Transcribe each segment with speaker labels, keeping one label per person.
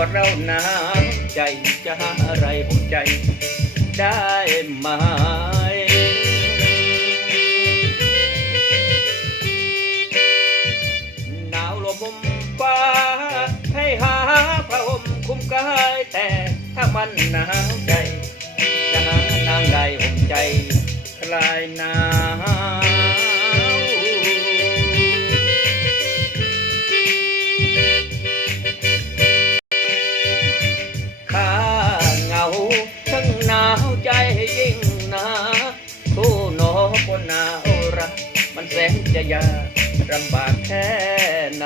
Speaker 1: ว่าเราหนาวใจจะหาอะไรผมใจได้ไหมหนาวลมมุมฟ้าให้หาผ้าห่มคลุมกายแต่ถ้ามันหนาวใจจะหานางใดห่มใจคลายหนาว รัก มันแสนจะยากลำบากแค่ไหน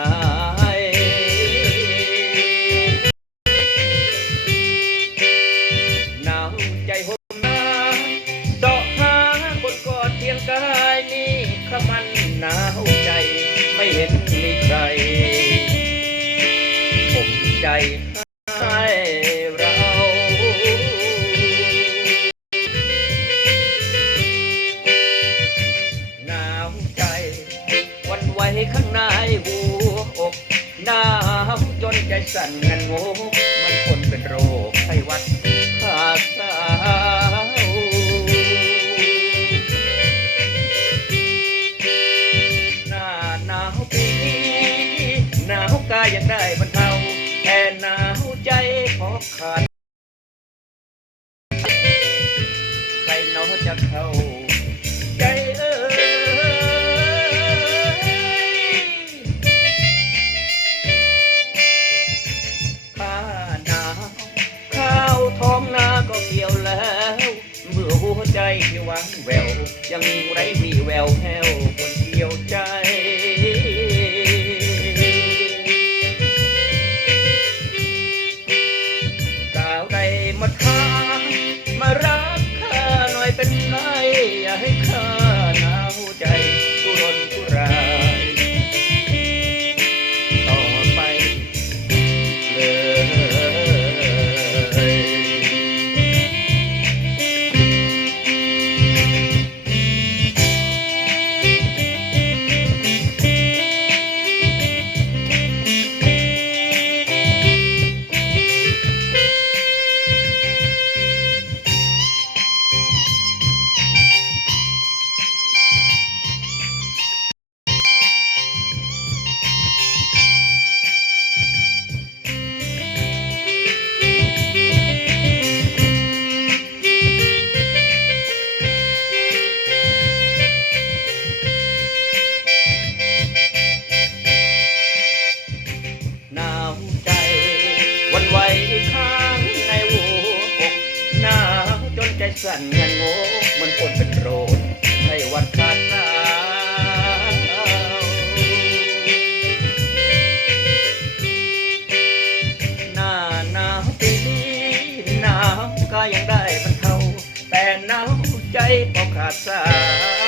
Speaker 1: หนาวใจห่มหนาเสาะหาคนกอดเทียงกายนี่ขมันหนาวใจ ไม่เห็นมีใครผมใจ ใจสั่นงันโงมันคนเป็นโรคไข้หวัดขาดสาวหน้าหนาวปีนี้หนาวกายยังได้บรรเทาแต่หนาวใจพอขาด ใครหนอจะเข้า หัวใจที่หวังแววยังไรวีแววแห้ว สั่นงันโงเหมันปนเป็นโรคให้วัดขาดสาวหน้าหนาวปีนี้หนาวก็ยังได้บรรเทาแต่หนาวใจพอขาดสาว